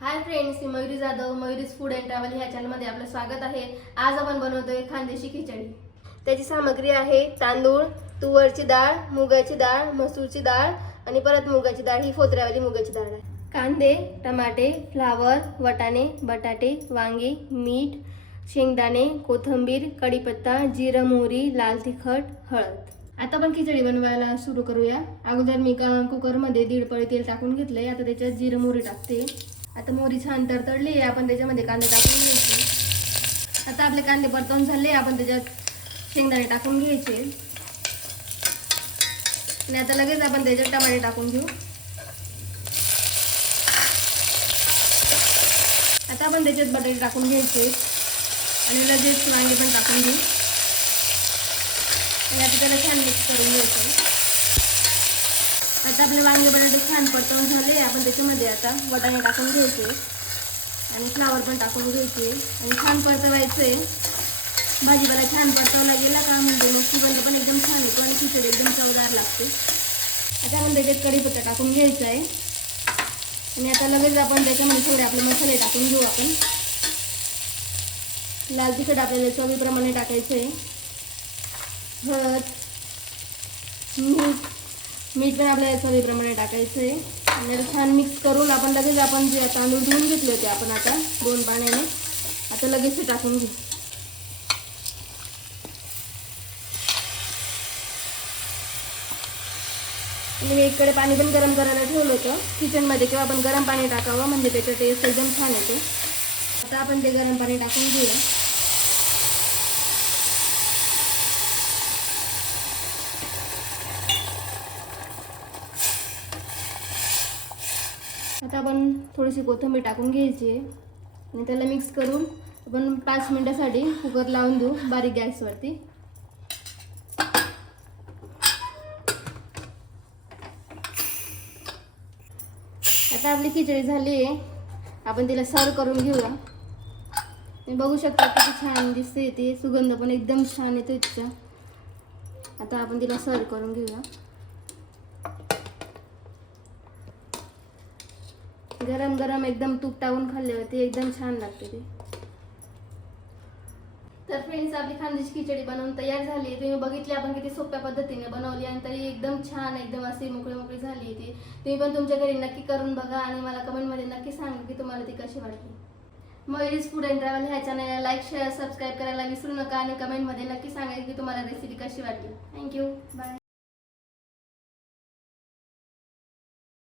हाय friends, मी Mayuri Jadhav, Mayuri's food and travel ह्या चॅनलमध्ये आपलं स्वागत आहे। आज आपण बनवतोय खानदेशी खिचडी। त्याची सामग्री आहे तांदूळ, तुवरची डाळ, मुगाची डाळ, मसूरची डाळ आणि परत मुगाची डाळ, ही फोतऱ्यावाली मुगाची डाळ आहे। कांदे, टमाटे, फ्लावर, वटाणे, बटाटे, वांगी, मीठ, शेंगदाणे, कोथिंबीर, कढीपत्ता, जिरं, मोहरी, लाल तिखट, हळद। आता आपण खिचडी बनवायला सुरू करूया। अगोदर मी कुकरमध्ये 1.5 पळी तेल टाकून घेतलंय। आता त्याच्यात जिरं मोहरी टाकते। आता मोहरी छान तडतडली आहे, आपण त्याच्यामध्ये कांदे टाकून घ्यायचे। आता आपले कांदे परतवून झाले, आपण त्याच्यात शेंगदाणे टाकून घ्यायचे आणि आता लगेच आपण त्याच्यात टमाटे टाकून घेऊ। आता आपण त्याच्यात बटाटे टाकून घ्यायचे आणि लगेच वांगे पण टाकून घेऊ आणि आता त्याला छान मिक्स करून घ्यायचं। आता आपले वांगे बटाटे छान परतवून झाले, आपण त्याच्यामध्ये आता वटाणे टाकून घ्यायचे आणि फ्लावर पण टाकून घ्यायचे आणि छान परतवायचे। भाजीपाला छान परतवला गेला का म्हणजे मग सुगंध पण एकदम छान येतो आणि खिचडी एकदम चवदार लागते। आता आपण त्याच्यात कढीपत्ता टाकून घ्यायचा आहे आणि आता लगेच आपण त्याच्यामध्ये थोडे आपले मसाले टाकून घेऊ। आपण लाल तिखट आपल्याला चवीप्रमाणे टाकायचं आहे, हळद, मीठ पण आपल्याला चवीप्रमाणे टाकायचं आहे आणि छान मिक्स करून आपण लगेच आपण जे तांदूळ धुवून घेतले होते आपण आता 2 पाण्याने आता लगेच ते टाकून घेऊ। मी एकडे पाणी पण गरम करायला ठेवलं होतं किचनमध्ये, किंवा आपण गरम पाणी टाकावं म्हणजे त्याचं टेस्ट एकदम छान येते। आता आपण ते गरम पाणी टाकून घेऊया। आता आपण थोडीशी कोथिंबीर टाकून घ्यायची आहे आणि त्याला मिक्स करून आपण 5 मिनिटासाठी कुकर लावून देऊ बारीक गॅसवरती। आता आपली खिचडी झाली आहे, आपण तिला सर्व करून घेऊया। तुम्ही बघू शकता किती छान दिसते, ती सुगंध पण एकदम छान येतो तिचा। आता आपण तिला सर्व करून घेऊया। गरम गरम एकदम तूप टाकून खाल्ल्यावरती एकदम छान लागते ती। तर फ्रेंड्स, आपली खानदेशी खिचडी बनवून तयार झाली। तुम्ही बघितली आपण किती सोप्या पद्धतीने बनवली आणि तरी एकदम छान, एकदम अशी मोकळी मोकळी झाली ती। तुम्ही पण तुमच्या घरी नक्की करून बघा आणि मला कमेंटमध्ये नक्की सांगा की तुम्हाला ती कशी वाटली। मयुरीज फूड अँड ट्रॅव्हल ह्या चॅनलला लाईक, शेअर, सबस्क्राईब करायला विसरू नका आणि कमेंटमध्ये नक्की सांगा की तुम्हाला रेसिपी कशी वाटली। Thank you, bye.